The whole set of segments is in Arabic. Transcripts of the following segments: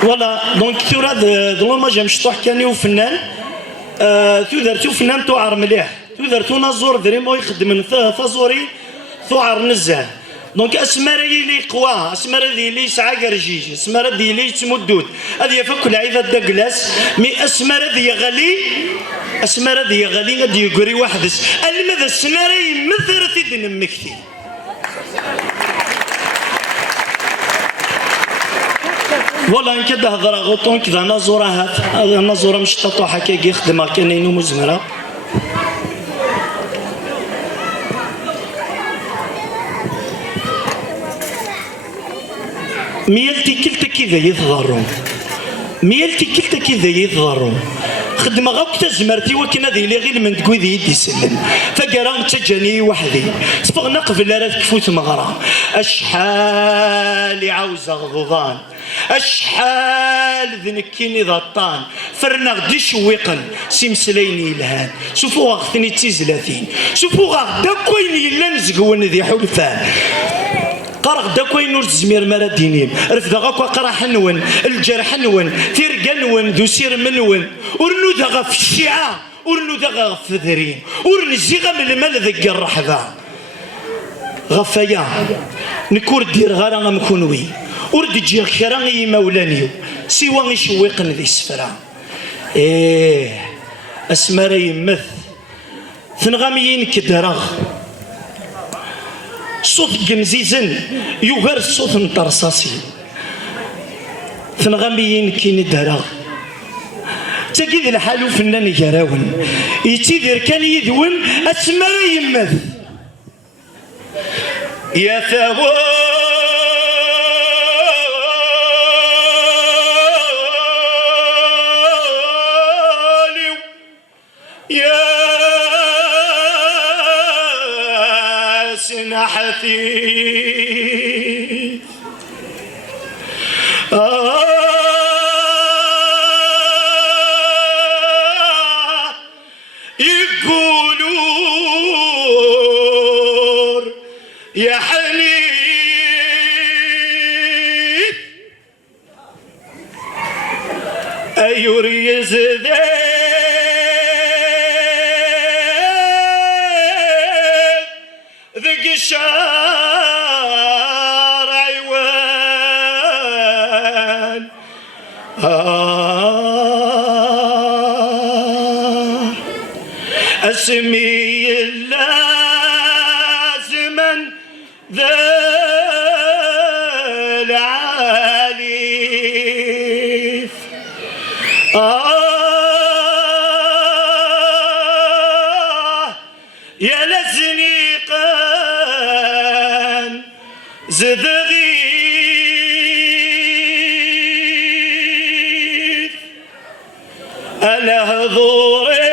فوالا دونك ثورة ظلومة جا مشطوح كاني وفنان ثو فنان توعر مليح ثو نازور دريمو يخدم ثازوري توعر نزه دونك اسمر لي قوا اسمر لي يسعى كرجيج اسمر لي تمدود هذه يفك العيبه داكلاس مي اسمر ذي غالي اسمر ذي غالي غادي يقري واحدس الماذا السمر يمثل تدن مكتي والله إن كده هضر غوطون كذا نازورة هات هذا نازورة مش تطوح كي يخدم كان ينوم مزمرة ميلتي كلتا كذا يظهرون ميلتي كلتا كذا يظهرون خدم غاك تزمرتي وكنا ذي اللي غير من تقوي ذي يدي سلم فقرا تجاني وحدي صفغنا قبل لا تكفوت مغرى اشحال عاوزة غضان اشحال ذنكيني ضطان فرنا غدي شويقن سيمسليني الهان شوفوا غثني تيزلاتين شوفوا غدا كوين الا نزقون ذي حلفان قرق داكوين نور الزمير مرا دينين رفدا غاكوا قراح نون الجرح نون تيرقا نون دوسير منون ورنو داغا في الشيعة ورنو داغا في ذرين ورنزي من المال ذاك الرحبة غفايا نكور دير غارا غمكونوي ورد جي خيرا يمولانيو سوا يشويقن ذي السفرة ايه اسمارا يمث ثنغاميين كدراغ صوت جمزيزن يغير الصوت نطرصاصي ثنغاميين كين دراغ تاكيد الحالو فنان يراون يتيذر كان يذون اسمارا يمث يا ثواب حثيث يقولون يا حنيف أيوريز ذي الشارع عيوان اسمي لازما ذا العاليف يا لزنيقان زد غيث أنا هضوري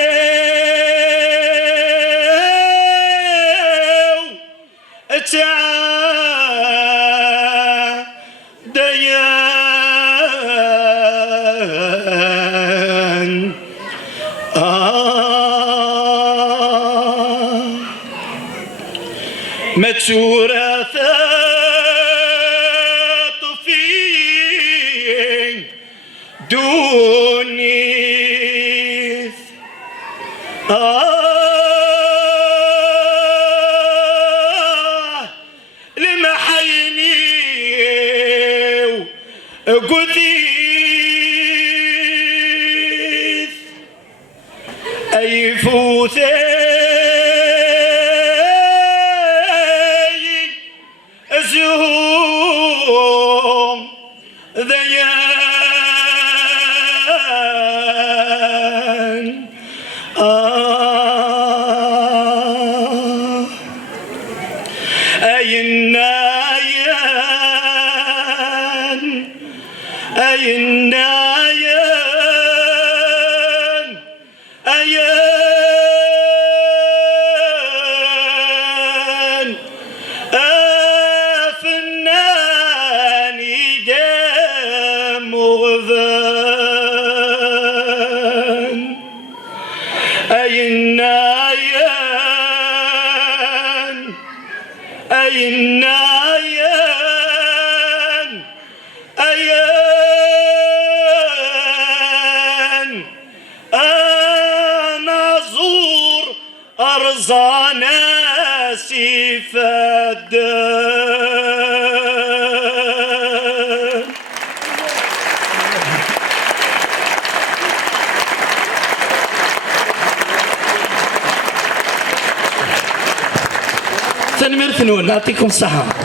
ديان ما تورثات في دوني لما حيني قديث أي فوثي زهوم ذيان أي النايان أي النايان أيان أفناني دم غذان أي النايان أي النايان أيان أرزانا سيفاد تنمير ثنون يعطيكم الصحة.